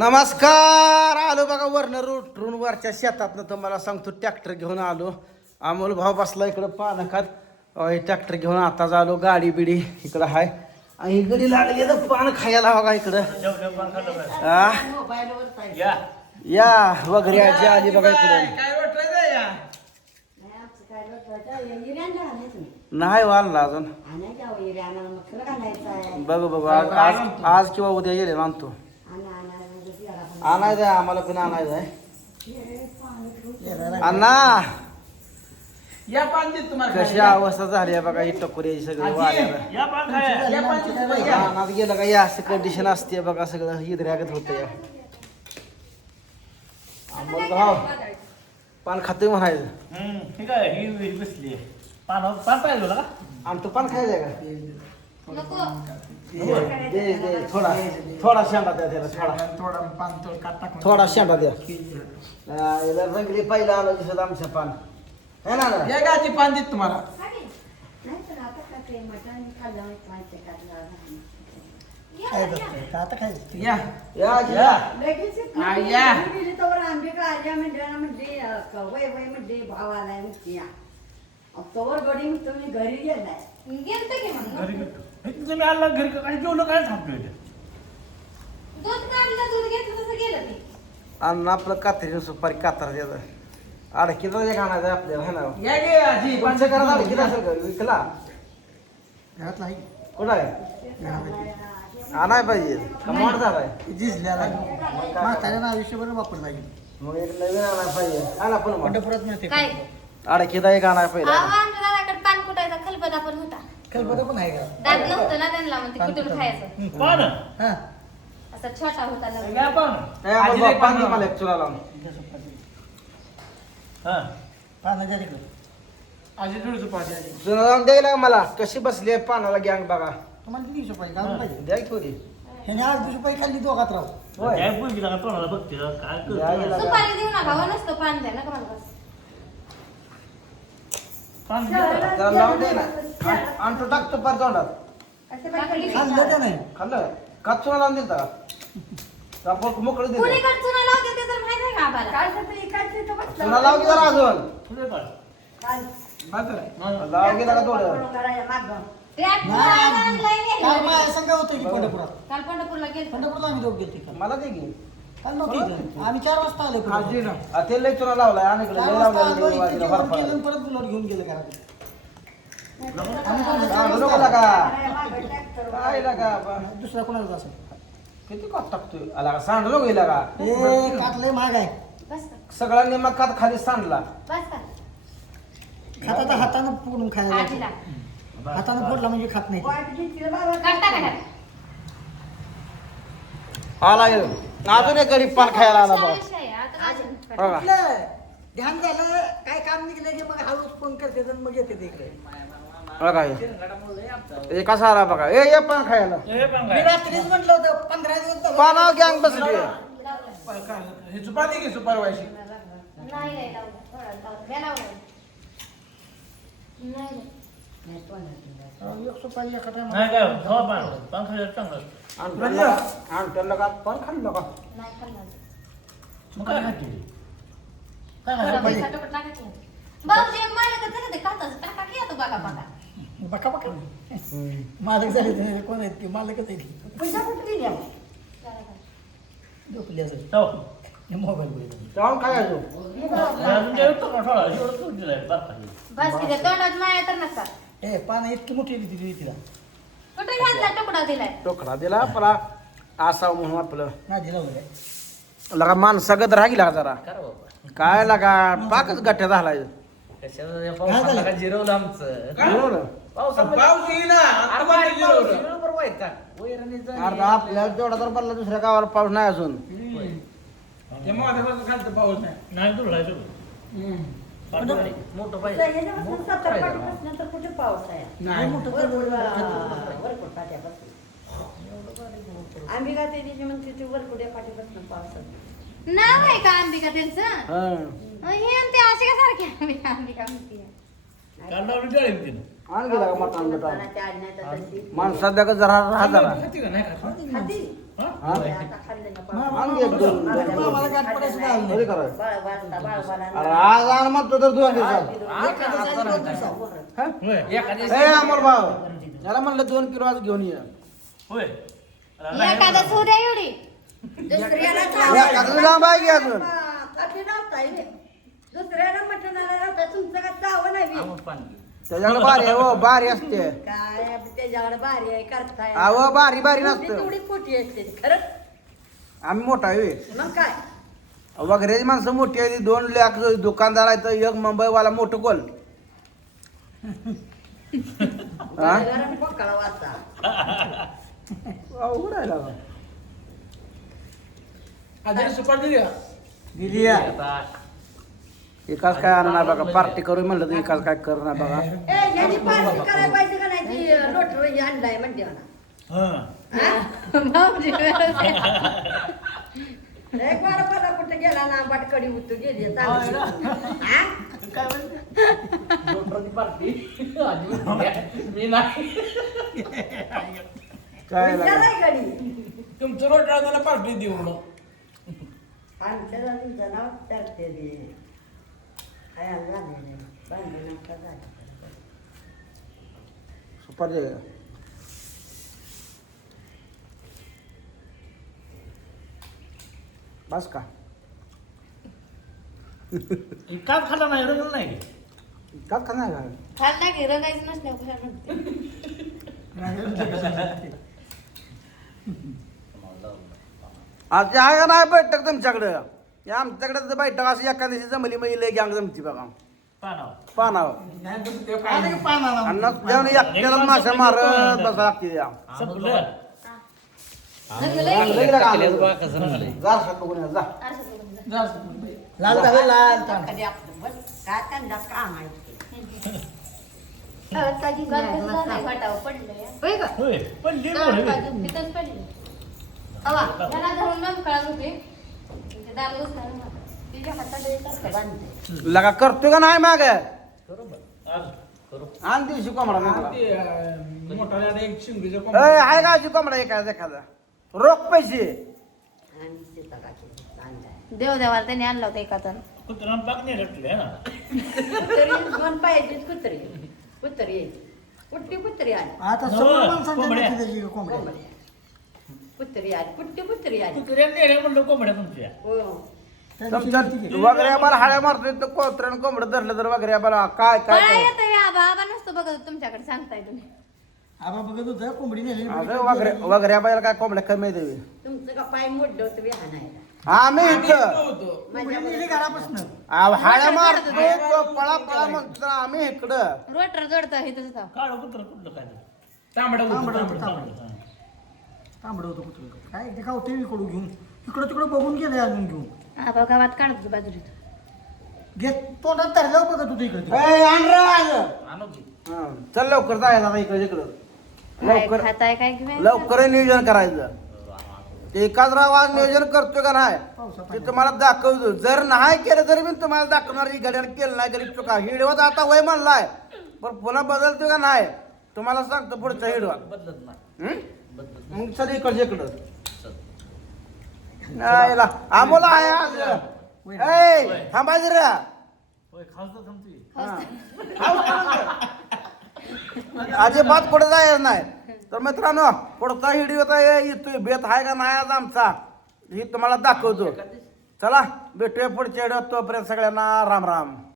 नमस्कार. आलो बघा वरनं रोटरून वरच्या शेतातनं तुम्हाला सांगतो ट्रॅक्टर घेऊन आलो. अमोल भाऊ बसला इकडं पानं खात. ट्रॅक्टर घेऊन आताच आलो. गाडी बिडी इकडं हाय आणि गडी लागली तर पान खायला बघा इकडं. या वगैरे आली बघा इकडं. नाही वाढला अजून. बघ बघ आज किंवा उद्या गेले आणतो. आणायचं आहे आम्हाला पण आणायचं आहे. अण्णा कशी अवस्था झाली आहे बघा. ही टकोरी सगळं वाऱ्याला गेलं का या असं कंडिशन असते बघा. सगळं हिदऱ्यागत होतं या. भाऊ पान खातोय म्हणायचं. ठीक आहे ही बसली पान पाहिजे का आणि तू पान खायचंय का? थोडा शेंडा द्या त्याला. थोडा शेंडा द्या. रंगली पहिला आलं दिसत आमचं पान है ना. पान देत तुम्हाला. आता काय या या या घरी गेलाय तुम्ही आला घरी काय जेवलं काय थांबतोय दूध काढलं दूध घेतलं तसं गेलं ते. आणि आपलं कात्री सुपारी कातर द्यायचं. अडकीचा एक आणायचं आपल्याला है ना. या गे आजी पंचकरात अडकीचा असेल का विकला घरातला आहे कुठं आहे. आणाय पाहिजे. कमावट झालाय झिजल्याला म्हाताऱ्यानं आयुष्यभर वापरला लागेल. मग एक नवीन आणाय पाहिजे. आला पण मग पंढरपुरात मिळते काय अडकीचा एक आणाय पाहिजे. आमच्या दादाकडे पान कुटायचा खलबता पण होता. कल्पना पण आहे का दात नव्हतं ना त्यांना मग ते कुठून खायचं. पान असा छोटा होता ना. पान दे मला एक चुरा लावून. आजी जोडीचं पाहिजे आजी चुरा लावून द्यायला मला. कशी बसली आहे पानाला गँग बघा. तुम्हाला किती रुपये घालून पाहिजे द्या की थोडी. ह्याने 8 रुपये खाल्ली दोघात राहू होय. सुपारी देऊ नका व नसतं पान द्या नका मला बस. त्याला लावून दे ना. आणतो टाकतो पार तोंडात. खाल्लं त्या नाही खाल्लं का चुरा लावून दिल तर आपण मोकळं दिलं. कुणीकडे चुना लावते ते तर माहित आहे का आम्हाला. चुरा लाव की जरा अजून. लाव गेला का थोडं. ते ऑनलाईन काल माझ्या संघ होतो की पंढरपुरात काल पंढरपूरला गेलो. पंढरपूरला आम्ही दोघं गेलते काल मला दे की. काल नव्हती इथं. आम्ही 4 वाजता आलो पंढरपूरला. ते लय चुरा लावलाय आणि इकडे 4 लय वाजता आलो लावलाय. इथे वाजलं जेवण बरं केलं आणि परत बुलट घेऊन गेलं घरात सांडू नको लागा. काय लागा बा. दुसरा कोणाला असेल किती कात टाकतोय. आला का सांडू नको गेला का. काटलंय महाग आहे बस का सगळा निम्मा कात खाली सांडला. बस का खाता हातानं फोडून खायला आजीला हातानं फोडला म्हणजे खात नाही काढता का आला येऊन अजून एक गरीब पान खायला आला बा. बघा ध्यान झालं काय काम निघलं की मग हळूच फोन करते आणि मग येते इकडे बघा हे कसा आला बघा. ए पान खायला. मी रात्रीच म्हटलं होतं 15 दिवस झाले. पानावर गँग बसली. हे सुपारी घे सुपारी व्हायची नाही नाही लावलं थोडा लावलं मी लावलं नाही एक सुपारी एका टायमाला. आणलं का पान खाल्लं का. नाही खाल्लं सुपारी घातली. काय थोडा नाही पैसा टोकट टाका की. भाऊजी एक मालक आहे ते खाताच टाका की आता बघा बघा. बका बका मालक झाले तुम्ही कोण आहेत की मालकच आहेत झोपली असेल मोबाईल जाऊन खायचो. बस की तोंडात माया तर नका. ए पानं इतकी मोठी दिली तिला कुठे घातला तुकडा दिलाय. टोकडा दिला परा असावं म्हणून आपलं. नादी लावलं लगा माणसागत राही लागा जरा. काय लागा पाकच गठ्ठ्या झालाय. जिरवलं आमचं अर्धा आपल्या जेवढा तर पडला दुसऱ्या गावाला पाऊस नाही अजून. पाऊस नाही मोठं पाहिजे अंबिका देवीची म्हणते ती वरकुड्या पाठीपासून पावसात नाव आहे का अंबिका त्यांचं. हं. हे आणि ते असे का सारखे अंबिका अंबिका म्हणते. आण गेला का मटण बिटण कोणाच्या आज्ञेचा तशी. माणसात द्या का जरा राहा जरा खाती का नाही खात? खाती. हा? आता खाल्लं ना पाव. आण घे एक दोन मला गाठ पडायचं नाही. कधी करायचं बाळ अरे आज आण म्हणतो तर 2 दिवसात एखाद्या जागी 2 दिवसावर. हा? ए अमोल भाऊ याला म्हणलं 2 किलो आज घेऊन ये एखादा सूर्य एवढी दुसऱ्याला एखादं लांब आहे की अजून खाती नव्हता हे. दुसऱ्याला मटणाला नव्हता तुमचं का चावं नाही बी. त्याच्याकडे बारी आहे हो बारी असते काय त्याच्याकडे भारी आहे करताय अहो बारी बारी मोठी नसतं तेवढी पोटी असते ती. खरंच आम्ही मोठा आहे मग काय वगैरे माणसं मोठी आहे 2 लाख दुकानदार आहे तर एक मुंबईवाला मोठं कोल हा? गरम पकळा वाचा अवघड आहे लागा. आधी सुपारी दिली का? दिली एकाच काय आणणार बघा पार्टी करू म्हणलं तर एकाच काय करणार बघा ए याची पार्टी करायला पाहिजे का नाही ती लोटरी आणलाय म्हणते म्हणा भाऊजी एक बार पदा कुठं गेला ना बाटकडी उतू गेली चांगली. हा? काय लागा. विचाराय गडी तुमचं रोट राहताना पार्टी देऊ मग. आमच्या तुमचं नाव तरते दे खायला झालेलं बांधून नका झालं सुपारी आहे. बस का काच खाल्ला नाही रंग नाही काच का नाही का खाल्ला की रंगायचं नसल्यावर कशाला म्हणते आज आहे का नाही बैठक तुमच्याकडं या आमच्याकडे तर बैठक अशी एका दिवशी जमली मग लय गँग जमती बघा पानाव पानावर नाही तर ते काय नाही पानाला. अन्न जेवण एकट्याला माशा मारत बसा लागते या संपलं जा सर बघून या, जा जा सुपारी. लाल झालं लाल तांब. कधी आपलं बस काय त्यांना काम आहे पडलंय होय का होय पण लिंब होय. तिथंच पडले हवा त्याला धरून मग कळत होते ते दार घुसणार ना. तिच्या हातात येतात बांधते लगा करतोय का नाही माग आज करू आण दिवशी कोंबडा हा, निघाला. ते, मोठाले आता एक शिंगीचं ए, कोंबडं. आहे का अशी कोंबडा एखादा रोख पैसे आणि सीताकाची बांधाय देव देवाला त्यांनी आणला होता एका तण कुत्र्यानं पाक नाही रटले ना कुत्री दोन पायाची कुत्री कुत्री कुट्टी कुत्री आली आता हो, समोर माणसांच्या कोंबड्या. माहिती त्याची कोंबड्या. कुत्री आली कुट्टी कुत्री आली कुत्र्यानं नेल्या म्हणलं कोंबड्या तुमच्या हो त्या दिवशी माहिती घे. वगैरे आम्हाला हाड्या मारतोय तर कोत्र्यानं कोंबडं धरलं तर वगैरे आम्हाला काय काय मला काय येतं या बाबा नसतो बघत तुमच्याकडे सांगताय तुम्ही आबा बघत होतं कोंबडी नेली. वगैरे आम्हाला काय कोंबड्या कमी देवी तुमचं का पाय मोडलं होतं बी हाणायला आम्ही इथं होतो. कोंबडी नेली घरापासून. हाड्या मारतोय तो पळा पळा म्हणतो आम्ही इकडं रोटर जोडतं हे तसं काळ कुत्र कुठलं काय ते? तांबडं होतं, तांबडं, तांबडं. तांबडं, हा. तांबडं होतं कुत्रं. काय ते खावते इकडून घेऊन इकडं तिकडं बघून गेले अजून घेऊन आबा गावात काढत होतो बाजूला घेत तोंडात धरल्यावर बघत होतं इकडे ते. ए, आण रे, आण. आणू की. हा, चल लवकर जायचं आता इकडे इकडं लवकर खाताय काय घेऊन लवकर नियोजन करायचं ते एकाच राव आज नियोजन करतोय का नाही पावसा ते तुम्हाला दाखवतो जर नाही केलं तरी मी तुम्हाला दाखवणार ही घड्याळ केलं नाही तरी चुका हिडवत आता वय म्हणलाय पण पुन्हा बदलतोय का नाही तुम्हाला सांगतो पुढच्या हिडवा बदलत नाही बदलत मग चल इकडच्या इकडं चल. नाही ला. आम्हाला आहे आज ए, थांबायचं रे होय खासदार थांबतोय अजिबात पुढे जायचं नाही तर मित्रांनो पुढचा व्हिडिओ येतोय बेत आहे का नाही आज आमचा ही तुम्हाला दाखवतो चला भेटूया पुढच्या व्हिडिओ तोपर्यंत सगळ्यांना राम राम